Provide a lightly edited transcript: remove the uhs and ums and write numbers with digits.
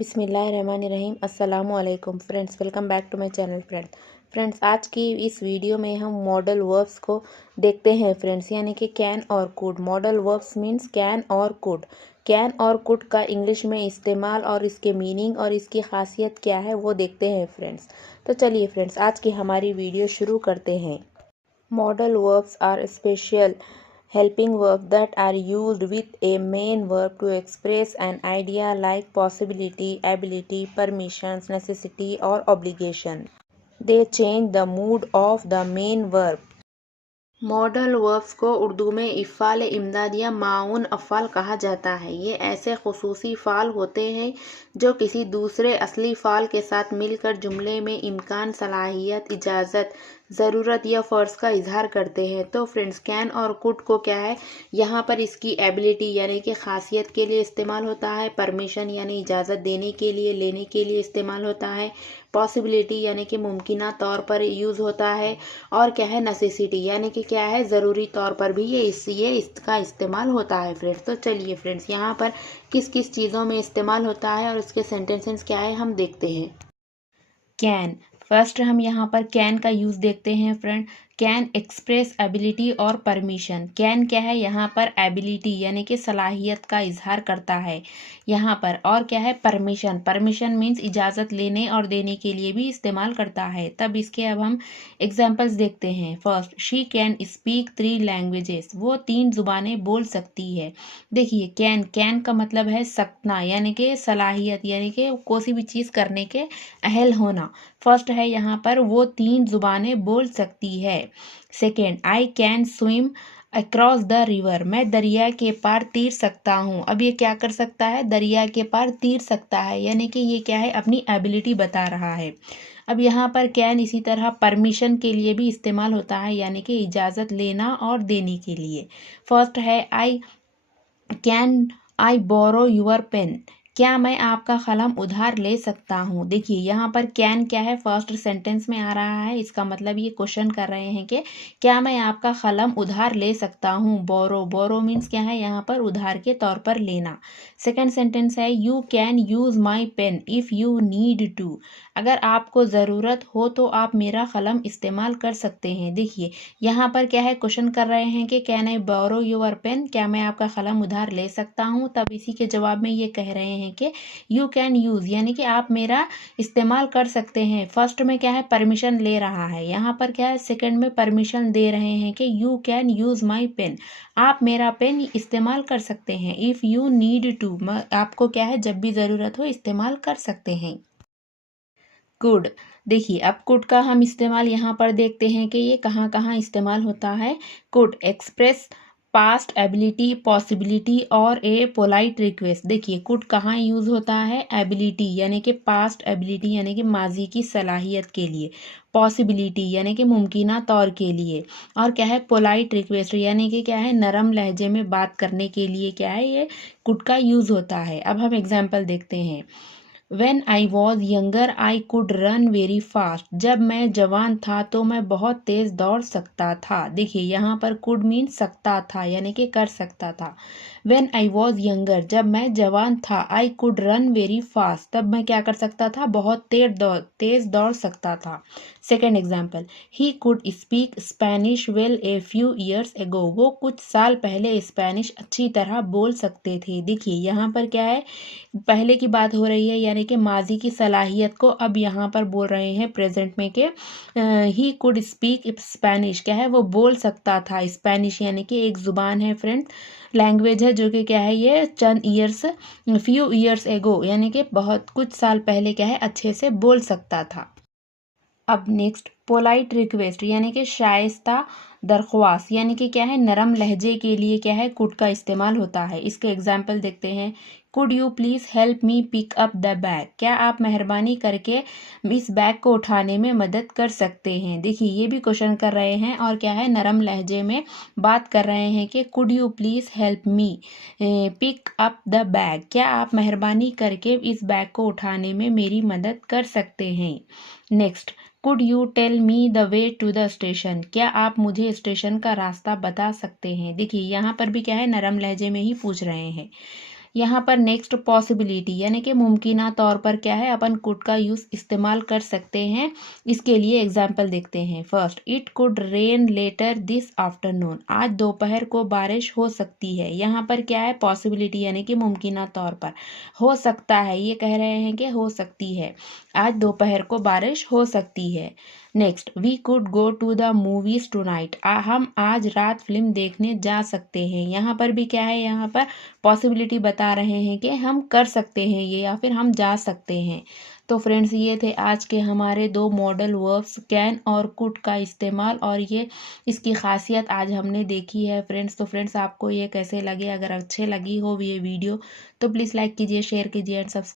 बिस्मिल्लाहिर्रहमानिर्रहीम अस्सलामु अलैकुम friends, welcome back to my channel. Friends आज की इस वीडियो में हम मॉडल वर्ब्स को देखते हैं फ्रेंड्स, यानी कि कैन और could. Modal verbs means can और कुड। कैन और कुड का इंग्लिश में इस्तेमाल और इसके मीनिंग और इसकी खासियत क्या है वो देखते हैं फ्रेंड्स। तो चलिए फ्रेंड्स आज की हमारी वीडियो शुरू करते हैं। Modal verbs are special helping verbs that are used with a main verb to express an idea like possibility, ability, permissions, necessity, or obligation. They change the mood of the main verb. Modal verbs को उर्दू में इफ़ाल इमदाद या माउन अफ़ाल कहा जाता है। ये ऐसे खुसूसी fall होते हैं जो किसी दूसरे असली फ़ाल के साथ मिलकर जुमले में इम्कान, सलाहियत, इजाज़त, ज़रूरत या फ़र्ज़ का इजहार करते हैं। तो फ्रेंड्स कैन और कुड को क्या है, यहाँ पर इसकी एबिलिटी यानी कि खासियत के लिए इस्तेमाल होता है, परमिशन यानी इजाज़त देने के लिए, लेने के लिए इस्तेमाल होता है, पॉसिबिलिटी यानी कि मुमकिना तौर पर यूज़ होता है, और क्या है नेसेसिटी यानी कि क्या है ज़रूरी तौर पर भी ये इसका इस्तेमाल होता है फ्रेंड्स। तो चलिए फ्रेंड्स यहाँ पर किस किस चीज़ों में इस्तेमाल होता है और इसके सेंटेंसेस क्या है हम देखते हैं। कैन, फर्स्ट हम यहाँ पर कैन का यूज़ देखते हैं फ्रेंड। कैन एक्सप्रेस एबिलिटी और परमिशन। कैन क्या है, यहाँ पर एबिलिटी यानी कि सलाहियत का इजहार करता है यहाँ पर, और क्या है परमिशन। परमिशन मीन्स इजाज़त लेने और देने के लिए भी इस्तेमाल करता है। तब इसके अब हम एग्जाम्पल्स देखते हैं। First, she can speak 3 languages. वो 3 ज़ुबानें बोल सकती है। देखिए कैन, कैन का मतलब है सकना यानी कि सलाहियत यानी कि कोई भी चीज़ करने के अहल होना। फर्स्ट है यहाँ पर वो 3 ज़ुबानें बोल सकती है। Second, I can swim across the river. मैं दरिया के पार तैर सकता हूँ। अब ये क्या कर सकता है, दरिया के पार तैर सकता है, यानी कि ये क्या है अपनी एबिलिटी बता रहा है। अब यहाँ पर कैन इसी तरह परमिशन के लिए भी इस्तेमाल होता है, यानी कि इजाज़त लेना और देने के लिए। फर्स्ट है आई बोरो यूर पेन। क्या मैं आपका कलम उधार ले सकता हूँ। देखिए यहाँ पर कैन क्या है फर्स्ट सेंटेंस में आ रहा है, इसका मतलब ये क्वेश्चन कर रहे हैं कि क्या मैं आपका कलम उधार ले सकता हूँ। बोरो, बोरो मीन्स क्या है यहाँ पर उधार के तौर पर लेना। सेकंड सेंटेंस है you can use my pen if you need to. अगर आपको ज़रूरत हो तो आप मेरा कलम इस्तेमाल कर सकते हैं। देखिए यहाँ पर क्या है क्वेश्चन कर रहे हैं कि can I borrow your pen, क्या मैं आपका कलम उधार ले सकता हूँ। तब इसी के जवाब में ये कह रहे हैं कि यू कैन यूज़ यानी कि आप मेरा इस्तेमाल कर सकते हैं। फर्स्ट में क्या है परमिशन ले रहा है, यहाँ पर क्या है सेकंड में परमिशन दे रहे हैं कि you can use my pen, आप मेरा पेन इस्तेमाल कर सकते हैं। इफ़ यू नीड टू, आपको क्या है जब भी ज़रूरत हो इस्तेमाल कर सकते हैं। कुड, देखिए अब कुड का हम इस्तेमाल यहाँ पर देखते हैं कि ये कहाँ कहाँ इस्तेमाल होता है। Could express past ability, possibility और ए पोलाइट रिक्वेस्ट। देखिए कुड कहाँ यूज़ होता है, एबिलिटी यानी कि पास्ट एबिलिटी यानी कि माजी की सलाहियत के लिए, पॉसिबिलिटी यानी कि मुमकिना तौर के लिए, और क्या है पोलाइट रिक्वेस्ट यानी कि क्या है नरम लहजे में बात करने के लिए क्या है ये कुड का यूज़ होता है। अब हम एग्जाम्पल देखते हैं। When I was younger, I could run very fast. जब मैं जवान था तो मैं बहुत तेज़ दौड़ सकता था। देखिए यहाँ पर could मीन सकता था यानी कि कर सकता था। When I was younger, जब मैं जवान था, I could run very fast. तब मैं क्या कर सकता था, बहुत तेज़ दौड़ सकता था। Second example, he could speak Spanish well a few years ago. वो कुछ साल पहले स्पेनिश अच्छी तरह बोल सकते थे। देखिए यहाँ पर क्या है पहले की बात हो रही है यानी कि माजी की सलाहियत को अब यहाँ पर बोल रहे हैं प्रेजेंट में कि ही कुड स्पीक स्पेनिश, क्या है वो बोल सकता था स्पेनिश यानी कि एक ज़ुबान है फ्रेंड, लैंग्वेज है जो कि क्या है ये चंद ईयर्स फ्यू ईयर्स एगो यानी कि बहुत कुछ साल पहले क्या है अच्छे से बोल सकता था। अब नेक्स्ट पोलाइट रिक्वेस्ट यानी कि शाइस्ता दरख्वास्त यानी कि क्या है नरम लहजे के लिए क्या है कुड का इस्तेमाल होता है। इसके एग्जाम्पल देखते हैं। Could you please help me pick up the bag, क्या आप मेहरबानी करके इस बैग को उठाने में मदद कर सकते हैं। देखिए ये भी क्वेश्चन कर रहे हैं और क्या है नरम लहजे में बात कर रहे हैं कि could you please help me pick up the bag, क्या आप मेहरबानी करके इस बैग को उठाने में मेरी मदद कर सकते हैं। Next, could you tell me the way to the station, क्या आप मुझे स्टेशन का रास्ता बता सकते हैं। देखिए यहाँ पर भी क्या है नरम लहजे में ही पूछ रहे हैं। यहाँ पर नेक्स्ट पॉसिबिलिटी यानी कि मुमकिना तौर पर क्या है, अपन कुड का यूज़ इस्तेमाल कर सकते हैं। इसके लिए एग्जाम्पल देखते हैं। First, it could rain later this afternoon, आज दोपहर को बारिश हो सकती है। यहाँ पर क्या है, पॉसिबिलिटी यानी कि मुमकिना तौर पर हो सकता है, ये कह रहे हैं कि हो सकती है, आज दोपहर को बारिश हो सकती है। Next, we could go to the movies tonight, हम आज रात फिल्म देखने जा सकते हैं। यहाँ पर भी क्या है, यहाँ पर पॉसिबिलिटी बता रहे हैं कि हम कर सकते हैं ये या फिर हम जा सकते हैं। तो फ्रेंड्स, ये थे आज के हमारे दो मॉडल वर्ब्स कैन और कुड का इस्तेमाल, और ये इसकी खासियत आज हमने देखी है फ्रेंड्स। तो फ्रेंड्स, आपको ये कैसे लगे? अगर अच्छे लगी हो ये वीडियो तो प्लीज़ लाइक कीजिए, शेयर कीजिए एंड सब्सक्राइब